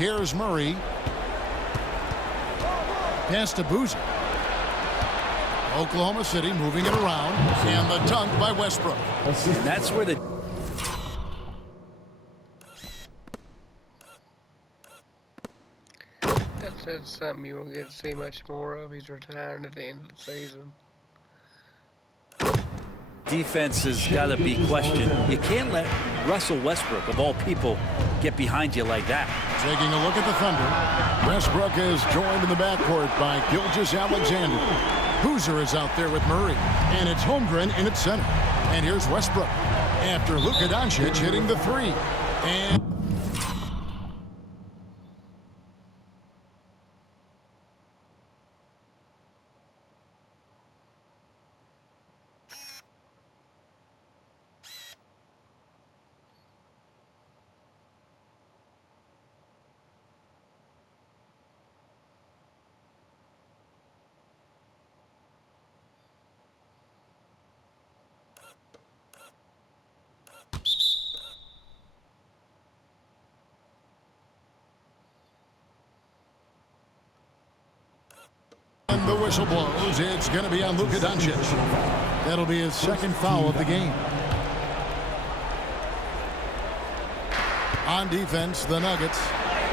Here's Murray. Pass to Boozer. Oklahoma City moving it around. And the dunk by Westbrook. And that's where the... That's something you won't get to see much more of. He's retiring at the end of the season. Defense has got to be questioned. You can't let Russell Westbrook, of all people, get behind you like that. Taking a look at the Thunder. Westbrook is joined in the backcourt by Gilgeous-Alexander. Boozer is out there with Murray. And it's Holmgren in at center. And here's Westbrook after Luka Doncic hitting the three. And... the whistle blows. It's going to be on Luka Doncic. That'll be his second foul of the game. On defense, the Nuggets,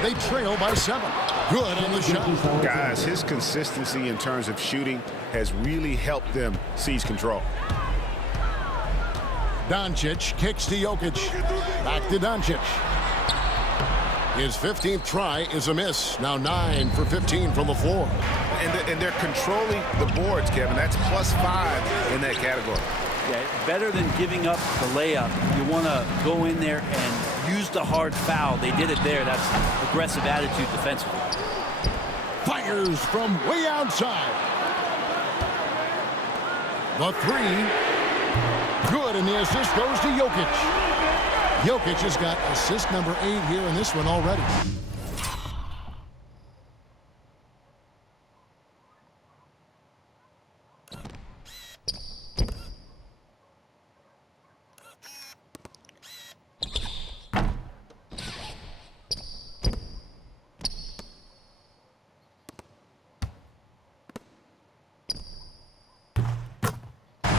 they trail by 7. Good on the shot. Guys, his consistency in terms of shooting has really helped them seize control. Doncic kicks to Jokic. Back to Doncic. His 15th try is a miss. Now 9 for 15 from the floor. And they're controlling the boards, Kevin. That's +5 in that category. Yeah, better than giving up the layup. You want to go in there and use the hard foul. They did it there. That's aggressive attitude defensively. Fires from way outside. The three. Good, and the assist goes to Jokic. Jokic has got assist number 8 here in this one already.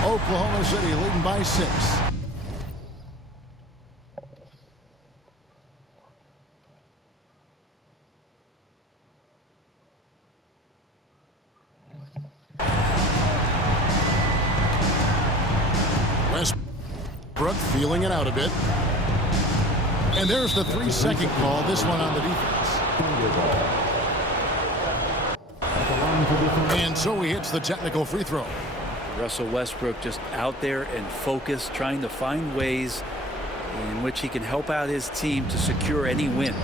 Oklahoma City leading by 6. Westbrook feeling it out a bit. And there's the 3-second call, this one on the defense. And so he hits the technical free throw. Russell Westbrook just out there and focused, trying to find ways in which he can help out his team to secure any win.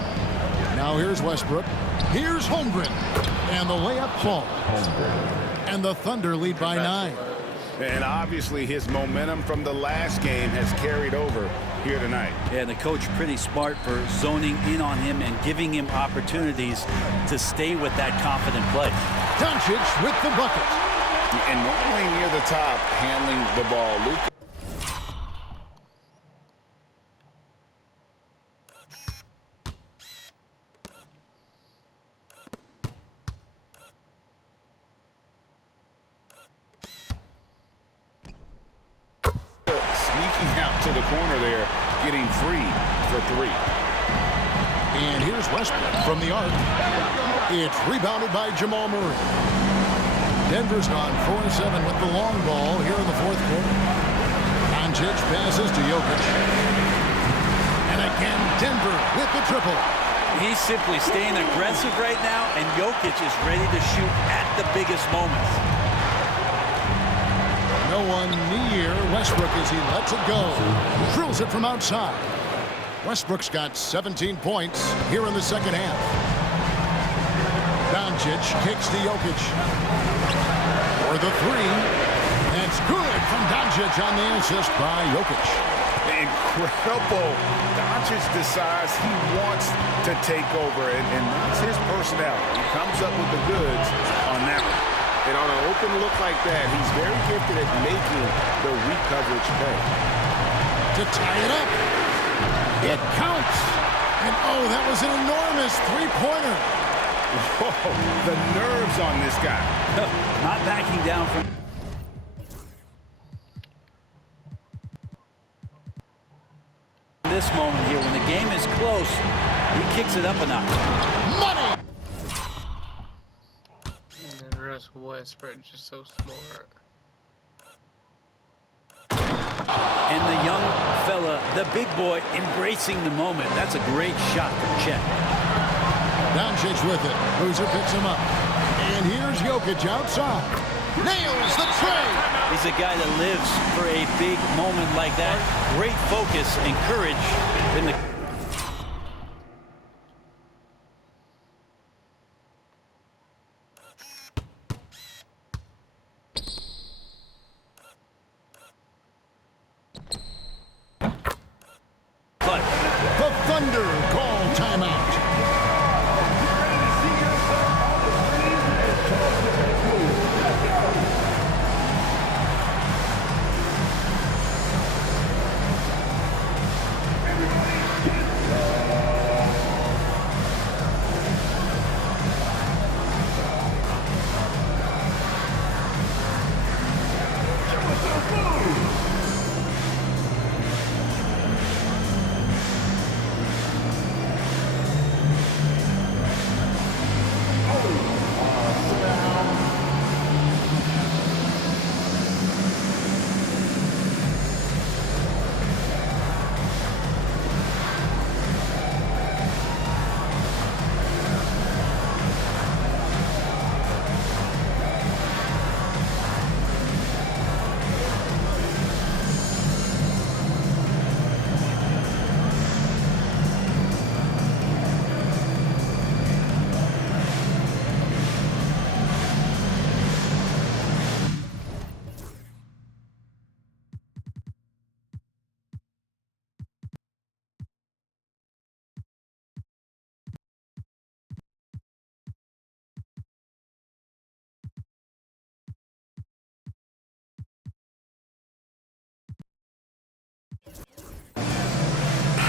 Now here's Westbrook. Here's Holmgren. And the layup falls. And the Thunder lead by 9. And obviously his momentum from the last game has carried over here tonight. Yeah, and the coach pretty smart for zoning in on him and giving him opportunities to stay with that confident play. Doncic with the bucket. And normally near the top, handling the ball. Luka. Sneaking out to the corner there, getting free for 3. And here's Westbrook from the arc. It's rebounded by Jamal Murray. Denver's gone 4-7 with the long ball here in the fourth quarter. Doncic passes to Jokic. And again, Denver with the triple. He's simply staying aggressive right now, and Jokic is ready to shoot at the biggest moments. No one near Westbrook as he lets it go. Drills it from outside. Westbrook's got 17 points here in the second half. Doncic kicks to Jokic. For the 3. That's good from Doncic on the assist by Jokic. Incredible. Doncic decides he wants to take over, and that's his personality. He comes up with the goods on that one. And on an open look like that, he's very gifted at making the weak coverage pay. To tie it up. It counts. And oh, that was an enormous three-pointer. Whoa, the nerves on this guy. Not backing down from... this moment here, when the game is close, he kicks it up a notch. Money! And then Russell Westbrook just so smart. And the young fella, the big boy, embracing the moment. That's a great shot from Chet. Doncic with it. Boozer picks him up. And here's Jokic outside. Nails the tray. He's a guy that lives for a big moment like that. Great focus and courage in the... The Thunder call timeout.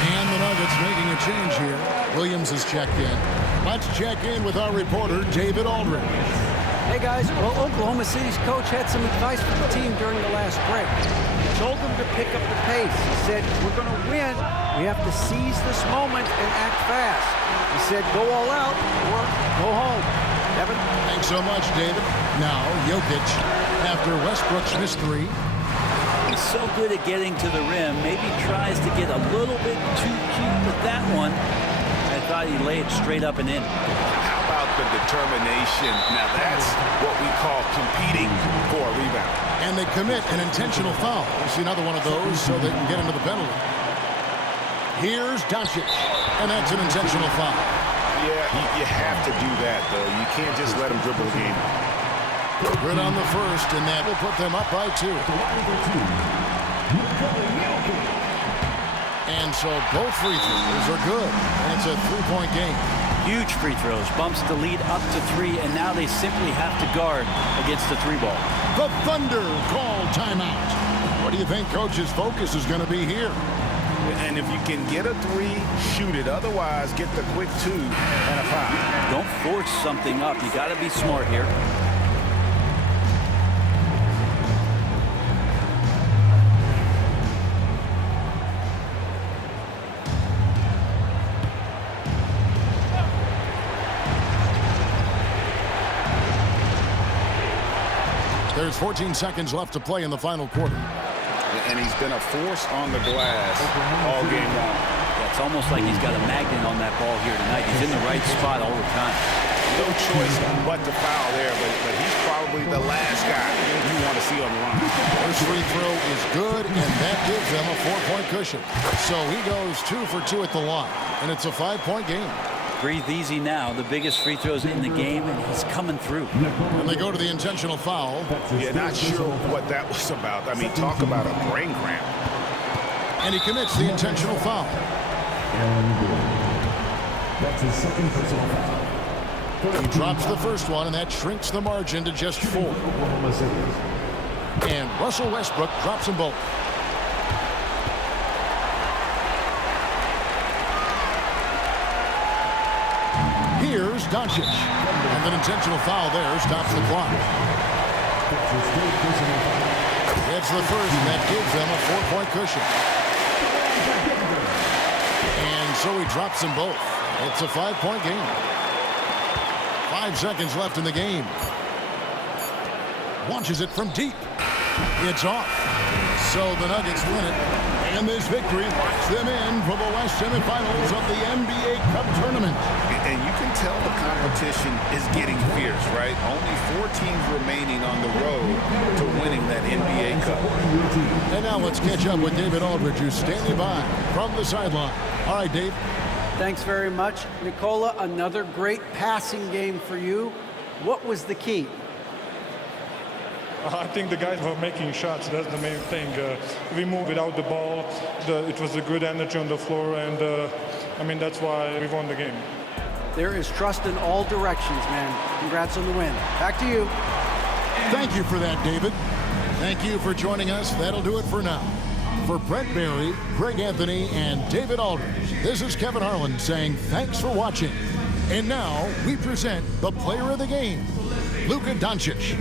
And the Nuggets making a change here. Williams has checked in. Let's check in with our reporter, David Aldridge. Hey guys, well, Oklahoma City's coach had some advice for the team during the last break. He told them to pick up the pace. He said, we're going to win. We have to seize this moment and act fast. He said, go all out or go home. Evan? Thanks so much, David. Now, Jokic, after Westbrook's missed three. He's so good at getting to the rim. Maybe tries to get a little bit too cute with that one. I thought he laid it straight up and in. How about the determination? Now that's what we call competing for a rebound. And they commit an intentional foul. We'll see another one of those so they can get into the penalty. Here's Doncic, and that's an intentional foul. Yeah, you have to do that, though. You can't just let him dribble the game. Good on the first, and that will put them up by 2. And so both free throws are good, and it's a 3-point game. Huge free throws, bumps the lead up to 3, and now they simply have to guard against the 3-ball. The Thunder call timeout. What do you think Coach's focus is going to be here? And if you can get a 3, shoot it. Otherwise, get the quick 2 and a 5. Don't force something up. You got to be smart here. There's 14 seconds left to play in the final quarter. And he's been a force on the glass all game long. Yeah, it's almost like he's got a magnet on that ball here tonight. He's in the right spot all the time. No choice but to foul there, but he's probably the last guy you want to see on the line. First free throw is good, and that gives them a 4-point cushion. So he goes 2 for 2 at the line, and it's a 5-point game. Breathe easy now. The biggest free throws in the game, and he's coming through. And they go to the intentional foul. Yeah, not sure what that was about. I mean, talk about a brain cramp. And he commits the intentional foul. That's his second personal foul. He drops the first one, and that shrinks the margin to just 4. And Russell Westbrook drops them both. Doncic. And an intentional foul there stops the clock. It's the first, and that gives them a 4-point cushion. And so he drops them both. It's a 5-point game. 5 seconds left in the game. Launches it from deep. It's off. So the Nuggets win it. And this victory locks them in for the West semifinals of the NBA Cup tournament. And you can tell the competition is getting fierce, right? Only 4 teams remaining on the road to winning that NBA Cup. And now let's catch up with David Aldridge, who's standing by from the sideline. All right, Dave. Thanks very much. Nikola, another great passing game for you. What was the key? I think the guys were making shots. That's the main thing. We moved without the ball. It was a good energy on the floor, and I mean, that's why we won the game. There is trust in all directions, man. Congrats on the win. Back to you. Thank you for that, David. Thank you for joining us. That'll do it for now. For Brent Barry, Greg Anthony, and David Aldridge, this is Kevin Harlan saying thanks for watching. And now we present the player of the game, Luka Doncic.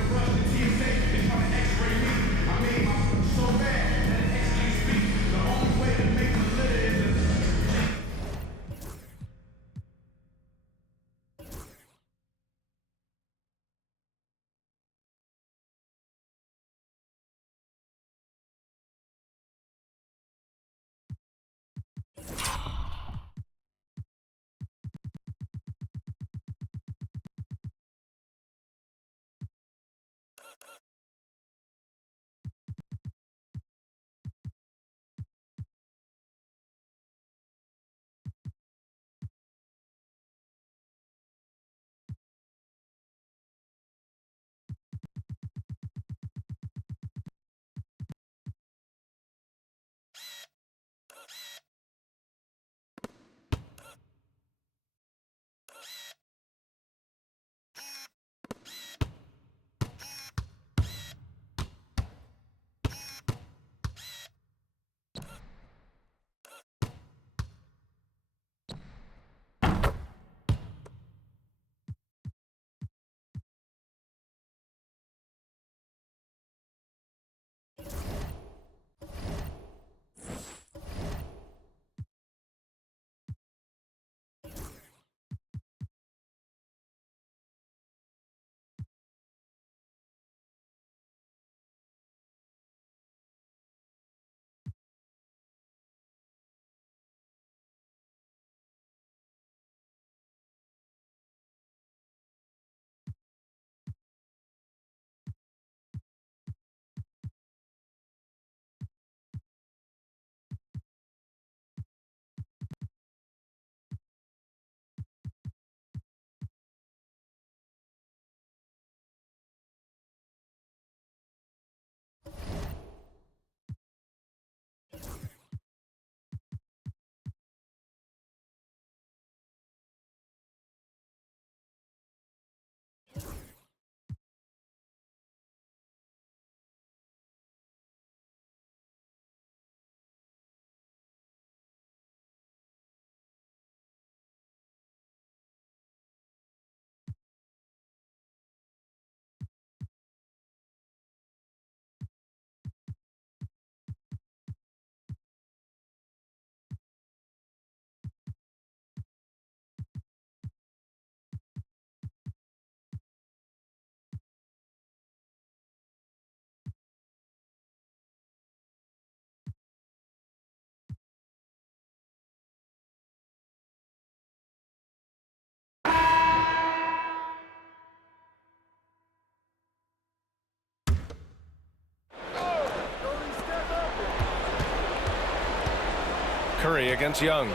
Curry against Young.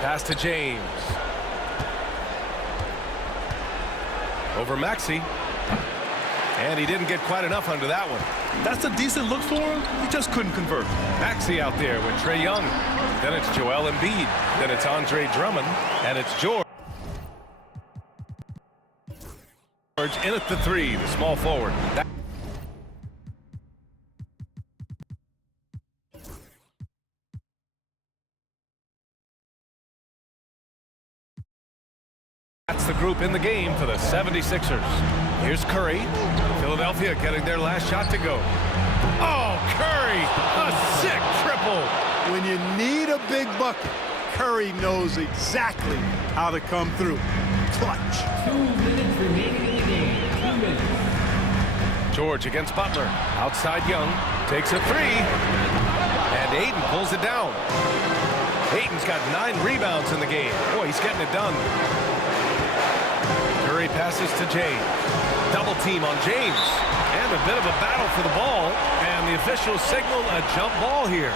Pass to James. Over Maxey. And he didn't get quite enough under that one. That's a decent look for him. He just couldn't convert. Maxey out there with Trae Young. Then it's Joel Embiid. Then it's Andre Drummond. And it's George. In at the 3, the small forward. That's the group in the game for the 76ers. Here's Curry. Philadelphia getting their last shot to go. Oh, Curry, a sick triple. When you need a big bucket, Curry knows exactly how to come through. Clutch. 2 minutes remaining in the game. 2 minutes. George against Butler. Outside Young. Takes a three. And Ayton pulls it down. Ayton's got 9 rebounds in the game. Boy, he's getting it done. Curry passes to James. Double team on James. And a bit of a battle for the ball. And the officials signal a jump ball here.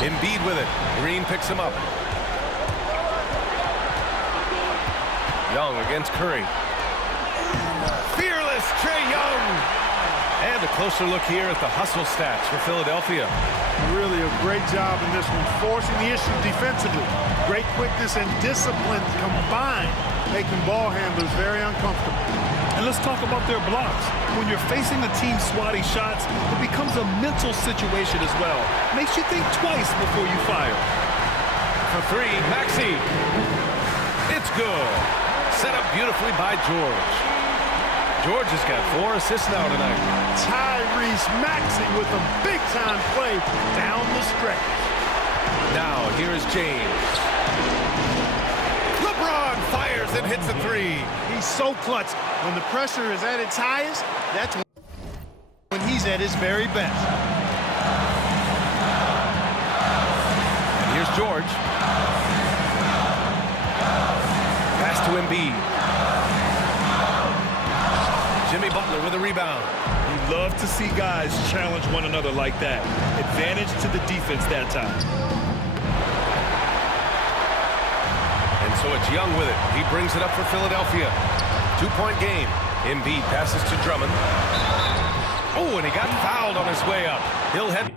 Embiid with it. Green picks him up. Young against Curry. Fearless Trae Young. And a closer look here at the hustle stats for Philadelphia. Really a great job in this one, forcing the issue defensively. Great quickness and discipline combined, making ball handlers very uncomfortable. And let's talk about their blocks. When you're facing the team swatting shots, it becomes a mental situation as well. Makes you think twice before you fire. For three, Maxey. It's good. Set up beautifully by George. George has got 4 assists now tonight. Tyrese Maxey with a big-time play down the stretch. Now, here is James. LeBron fires and hits a three. He's so clutch. When the pressure is at its highest, that's when he's at his very best. And here's George. Pass to Embiid. Jimmy Butler with a rebound. You love to see guys challenge one another like that. Advantage to the defense that time. And so it's Young with it. He brings it up for Philadelphia. 2-point game. Embiid passes to Drummond. Oh, and he got fouled on his way up. He'll head.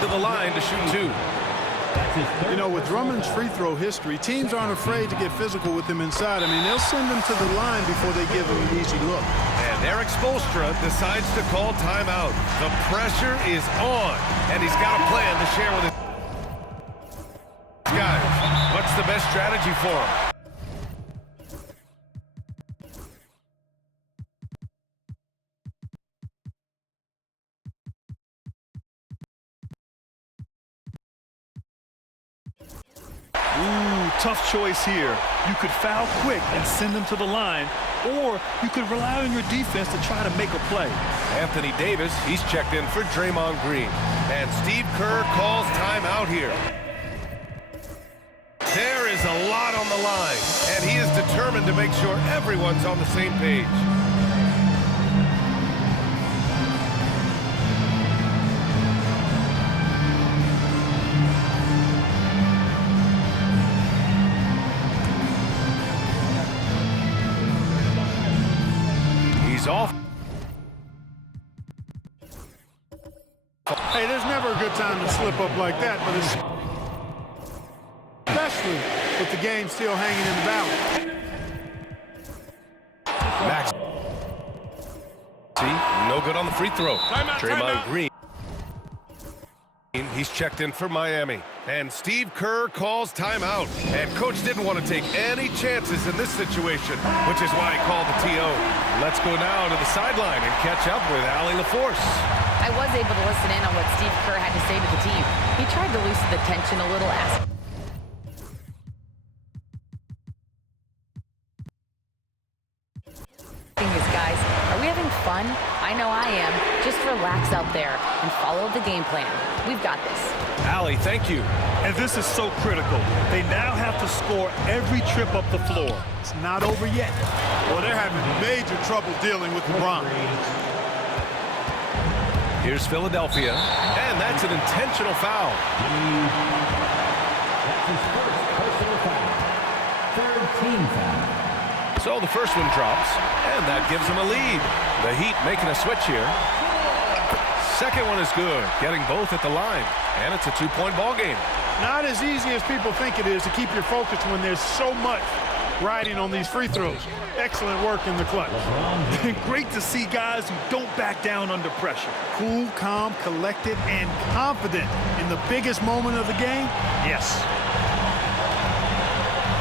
To the line to shoot 2. You know, with Drummond's free throw history, teams aren't afraid to get physical with him inside. I mean, they'll send him to the line before they give him an easy look. And Eric Spoelstra decides to call timeout. The pressure is on, and he's got a plan to share with his guys. What's the best strategy for him? Ooh, tough choice here. You could foul quick and send them to the line, or you could rely on your defense to try to make a play. Anthony Davis, he's checked in for Draymond Green. And Steve Kerr calls timeout here. There is a lot on the line, and he is determined to make sure everyone's on the same page. Off. Hey, there's never a good time to slip up like that, but especially with the game still hanging in the balance. Max. See, no good on the free throw. Draymond Green. He's checked in for Miami. And Steve Kerr calls timeout. And coach didn't want to take any chances in this situation, which is why he called the TO. Let's go now to the sideline and catch up with Allie LaForce. I was able to listen in on what Steve Kerr had to say to the team. He tried to loosen the tension a little, asking his guys, are we having fun? I know I am. Just relax out there and follow the game plan. We've got this. Allie, thank you. And this is so critical. They now have to score every trip up the floor. It's not over yet. Well, they're having major trouble dealing with LeBron. Here's Philadelphia, and that's an intentional foul. That's his first personal foul. Third team foul. So the first one drops, and that gives them a lead. The Heat making a switch here. Second one is good, getting both at the line, and it's a two-point ball game. Not as easy as people think it is to keep your focus when there's so much riding on these free throws. Excellent work in the clutch. Great to see guys who don't back down under pressure. Cool, calm, collected, and confident in the biggest moment of the game. Yes.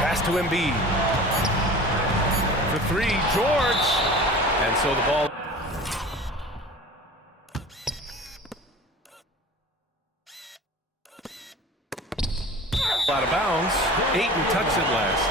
Pass to Embiid. For three, George. And so the ball. Out of bounds. Ayton touched it last.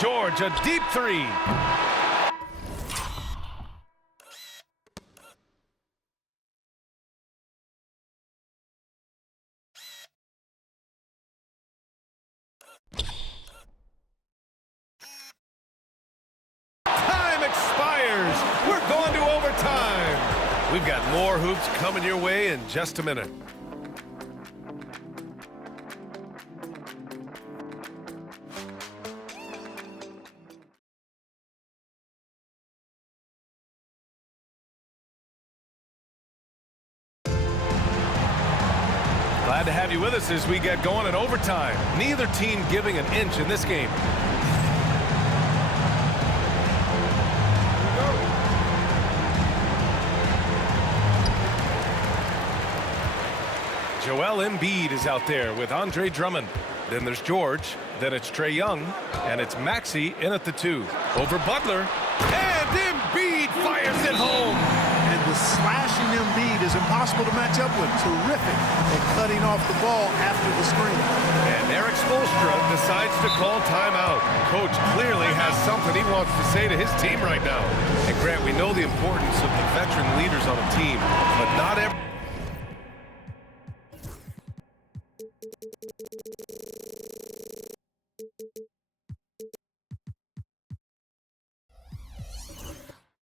George, a deep three. Time expires. We're going to overtime. We've got more hoops coming your way in just a minute. Glad to have you with us as we get going in overtime. Neither team giving an inch in this game. Joel Embiid is out there with Andre Drummond. Then there's George. Then it's Trae Young. And it's Maxey in at the 2. Over Butler. And Embiid fires it home. And the slashing Embiid is impossible to match up with. Terrific at cutting off the ball after the screen. And Eric Spoelstra decides to call timeout. Coach clearly has something he wants to say to his team right now. And Grant, we know the importance of the veteran leaders on a team, but not every...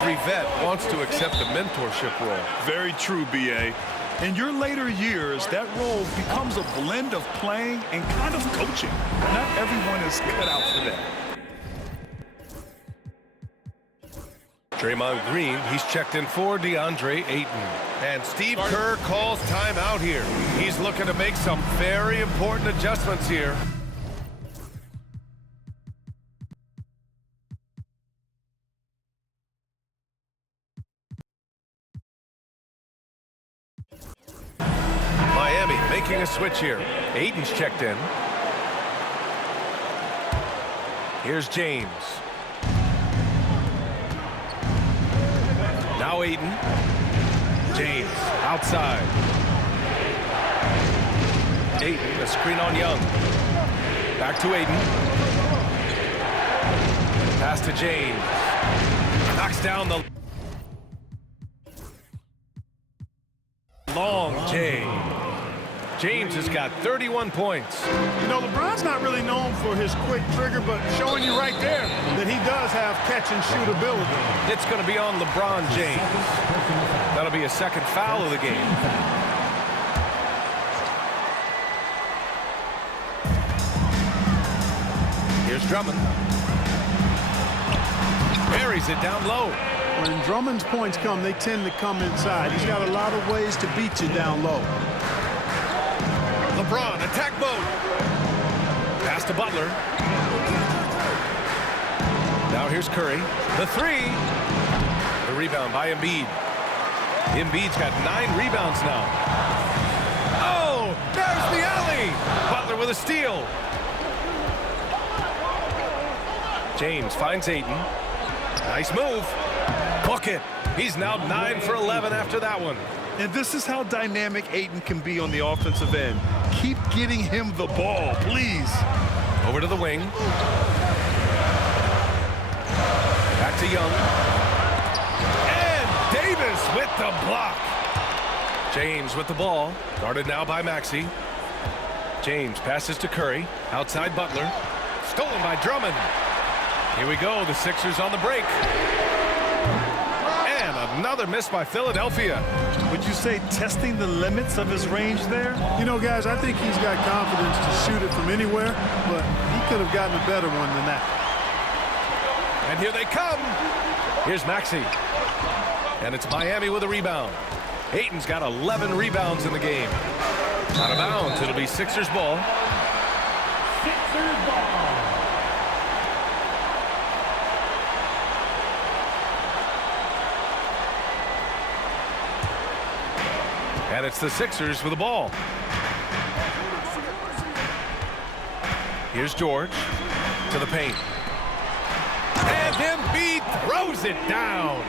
Every vet wants to accept a mentorship role. Very true, B.A. In your later years, that role becomes a blend of playing and kind of coaching. Not everyone is cut out for that. Draymond Green, he's checked in for DeAndre Ayton. And Steve Kerr calls timeout here. He's looking to make some very important adjustments here. Miami making a switch here. Ayton's checked in. Here's James. Now Ayton. James outside. Ayton, a screen on Young. Back to Ayton. Pass to James. Knocks down the long J. James has got 31 points. You know, LeBron's not really known for his quick trigger, but showing you right there that he does have catch-and-shoot ability. It's going to be on LeBron James. That'll be a second foul of the game. Here's Drummond. Buries it down low. When Drummond's points come, they tend to come inside. He's got a lot of ways to beat you down low. LeBron, attack mode. Pass to Butler. Now here's Curry. The 3. The rebound by Embiid. Embiid's got 9 rebounds now. Oh, there's the alley. Butler with a steal. James finds Ayton. Nice move. Book it. He's now 9 for 11 after that one. And this is how dynamic Ayton can be on the offensive end. Keep getting him the ball, please. Over to the wing. to Young. And Davis with the block. James with the ball. Guarded now by Maxey. James passes to Curry. Outside Butler. Stolen by Drummond. Here we go. The Sixers on the break. And another miss by Philadelphia. Would you say testing the limits of his range there? You know, guys, I think he's got confidence to shoot it from anywhere, but he could have gotten a better one than that. And here they come. Here's Maxey. And it's Miami with a rebound. Ayton's got 11 rebounds in the game. Out of bounds. It'll be Sixers ball. Sixers ball. And it's the Sixers with the ball. Here's George to the paint. And Embiid throws it down.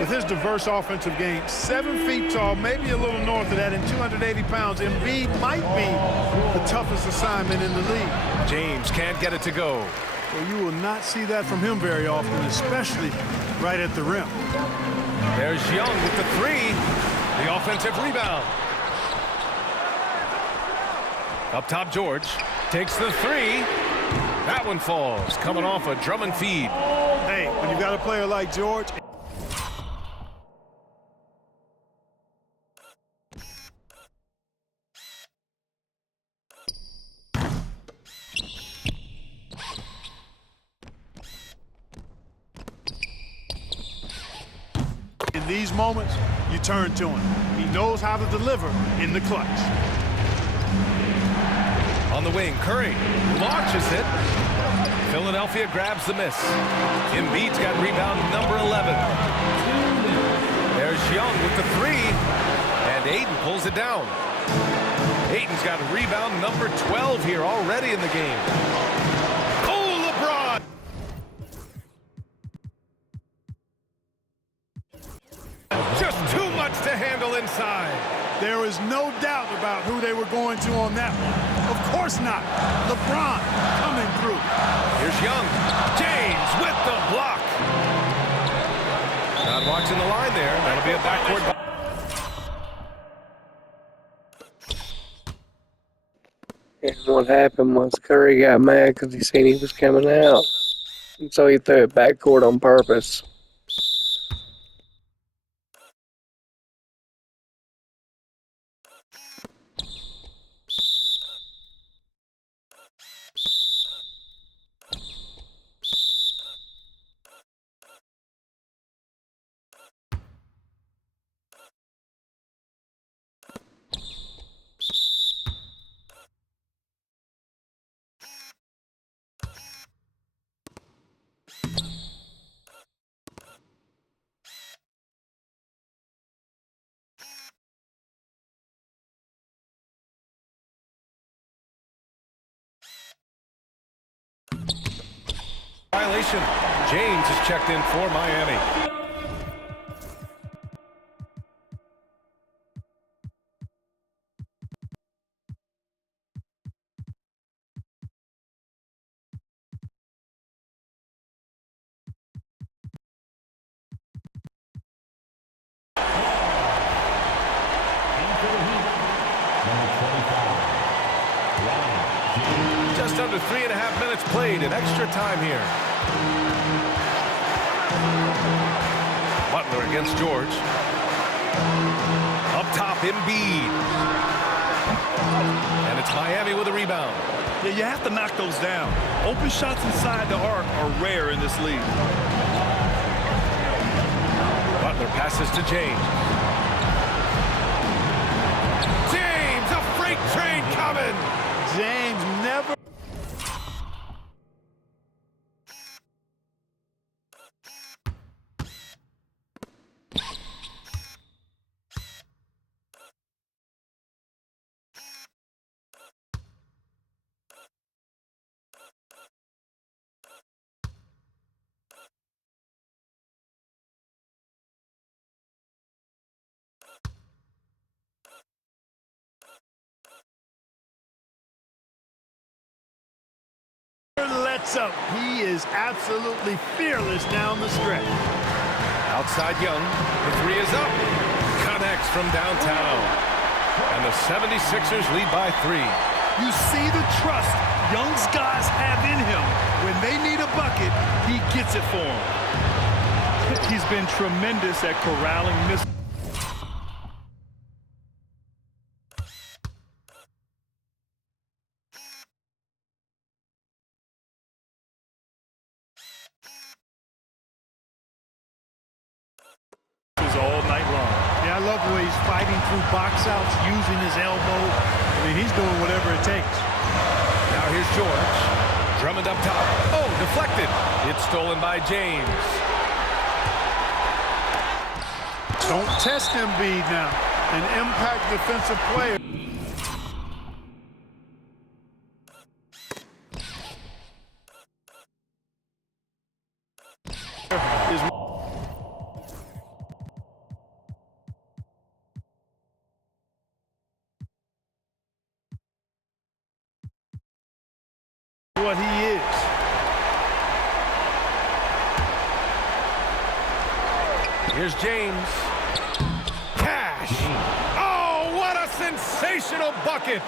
With his diverse offensive game, 7 feet tall, maybe a little north of that, and 280 pounds, Embiid might be the toughest assignment in the league. James can't get it to go. Well, you will not see that from him very often, especially right at the rim. There's Young with the three. The offensive rebound. Up top, George takes the three. That one falls, coming off a Drummond feed. Hey, when you got a player like George. In these moments, you turn to him. He knows how to deliver in the clutch. On the wing, Curry launches it. Philadelphia grabs the miss. Embiid's got rebound number 11. There's Young with the three. And Ayton pulls it down. Ayton's got rebound number 12 here already in the game. Oh, LeBron! Just too much to handle inside. There is no doubt about who they were going to on that one. Of course not. LeBron coming through. Here's Young. James with the block. Not watching the line there. That'll be a backcourt. And what happened was Curry got mad because he seen he was coming out. And so he threw it backcourt on purpose. Violation. James is checked in for Miami. Just under 3.5 minutes played in extra time here. Butler against George. Up top, Embiid. And it's Miami with a rebound. Yeah, you have to knock those down. Open shots inside the arc are rare in this league. Butler passes to James. James, a freight train coming. James never lights up. He is absolutely fearless down the stretch. Outside Young. The three is up. Connects from downtown. And the 76ers lead by 3. You see the trust Young's guys have in him. When they need a bucket, he gets it for them. He's been tremendous at corralling this. All night long. Yeah, I love the way he's fighting through box outs, using his elbow. I mean, he's doing whatever it takes. Now here's George. Drummond up top. Oh, deflected. It's stolen by James. Don't test Embiid now. An impact defensive player. What he is. Here's James. Cash. Oh, what a sensational bucket.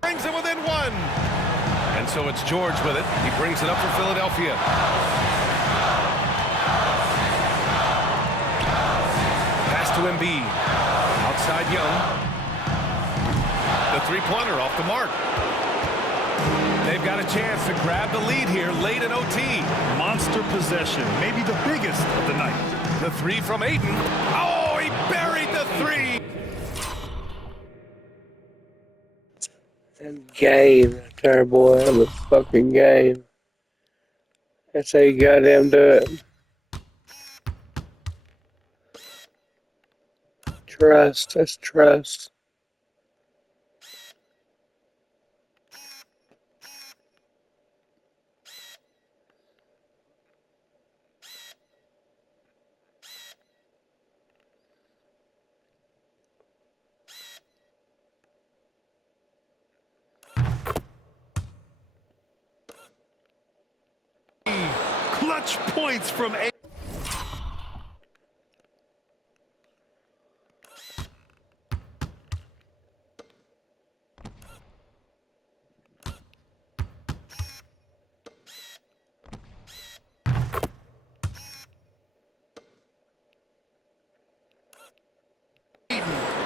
Brings it within 1. And so it's George with it. He brings it up for Philadelphia. Pass to Embiid. Outside Young. The three-pointer off the mark. They've got a chance to grab the lead here late in OT. Monster possession, maybe the biggest of the night. The three from Ayton. Oh, he buried the three. That game right there, boy. That was a fucking game. That's how you goddamn do it. Trust. That's trust. Clutch points from A.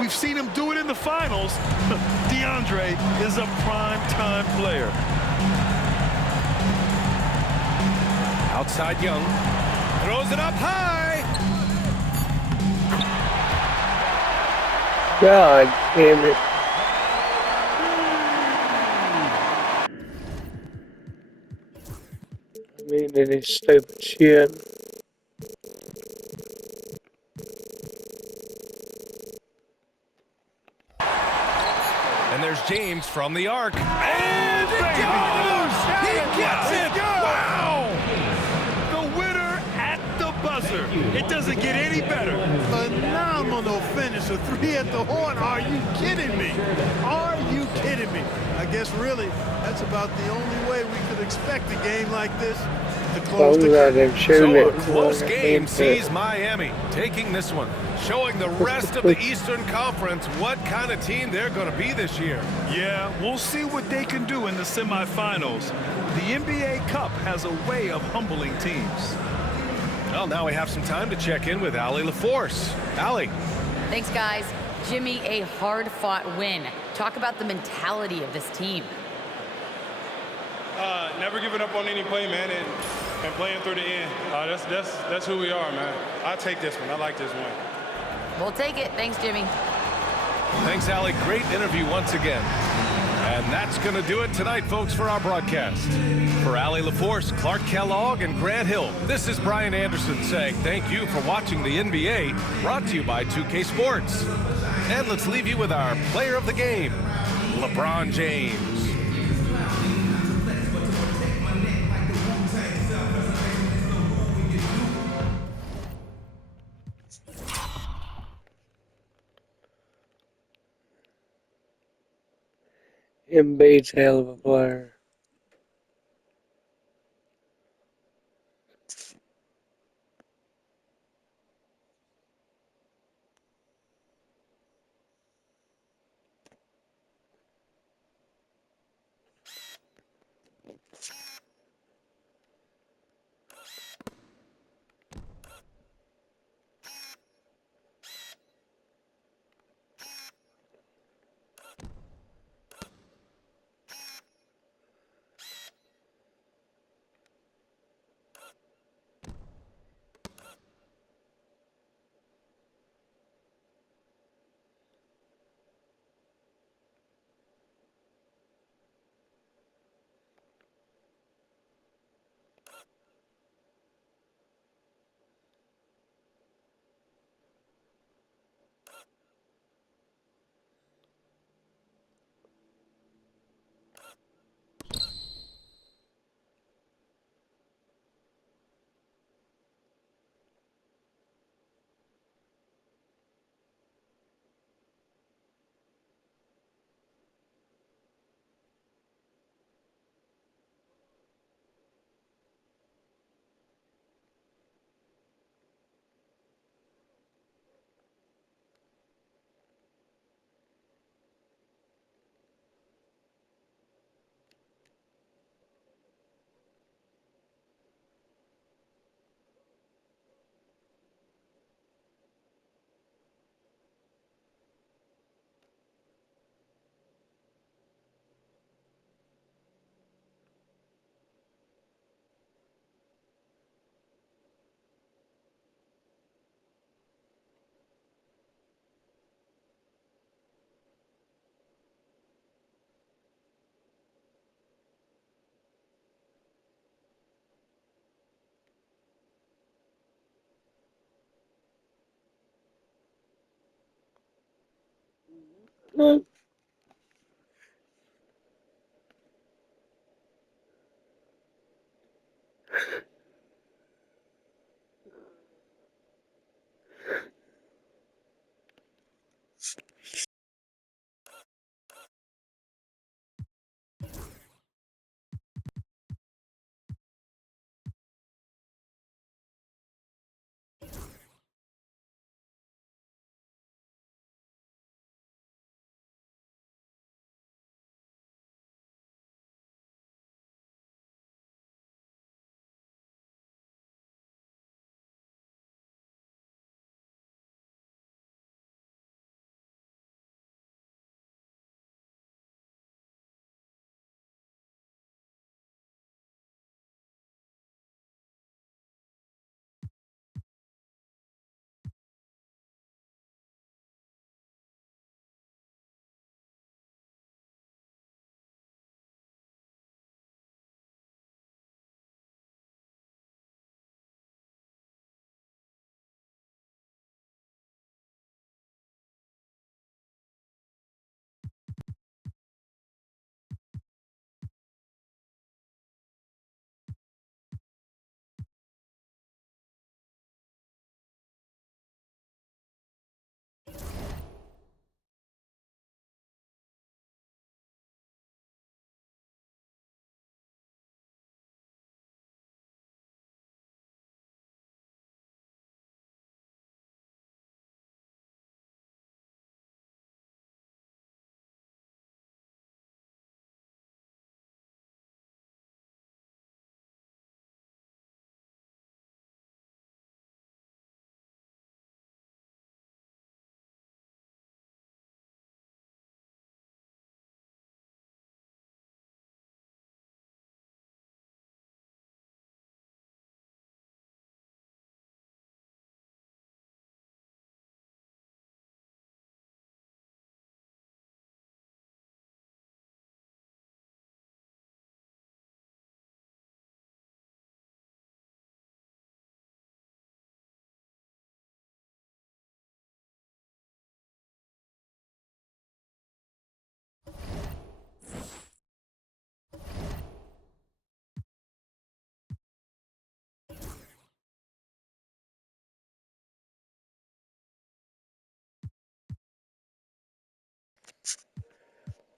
We've seen him do it in the finals. DeAndre is a prime-time player. Outside Young. Throws it up high. God damn it. I mean, it is stupid shit. And there's James from the arc. And it goes! He gets it! Wow! The winner at the buzzer. It doesn't get any better. Phenomenal finish. A three at the horn. Are you kidding me? Are you kidding me? I guess really, that's about the only way we could expect a game like this to close the game. So a close game sees Miami taking this one, showing the rest of the Eastern Conference what kind of team they're going to be this year. Yeah, we'll see what they can do in the semifinals. The NBA Cup has a way of humbling teams. Well, now we have some time to check in with Allie LaForce. Allie. Thanks, guys. Jimmy, a hard-fought win. Talk about the mentality of this team. Never giving up on any play, man, and playing through the end. That's who we are, man. I take this one. I like this one. We'll take it. Thanks, Jimmy. Thanks, Allie. Great interview once again. And that's going to do it tonight, folks, for our broadcast. For Allie LaForce, Clark Kellogg, and Grant Hill, this is Brian Anderson saying thank you for watching the NBA, brought to you by 2K Sports. And let's leave you with our player of the game, LeBron James. Embiid's a hell of a player.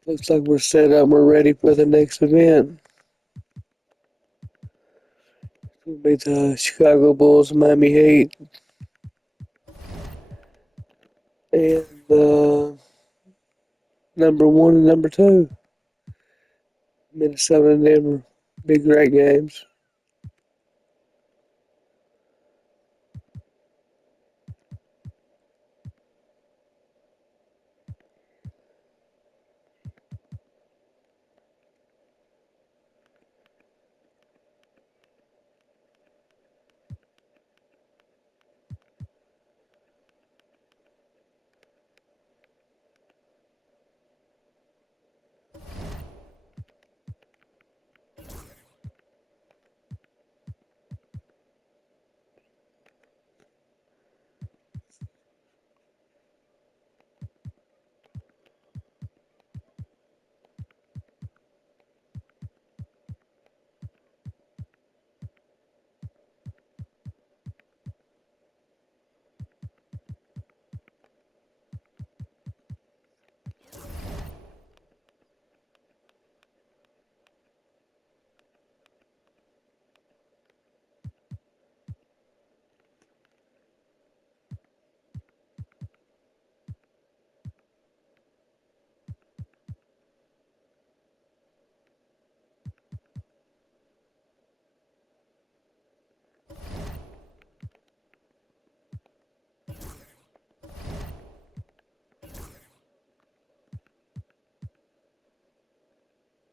Looks like we're set up. We're ready for the next event. It'll be the Chicago Bulls, Miami Heat, and number 1 and number 2, Minnesota and Denver. Big great games.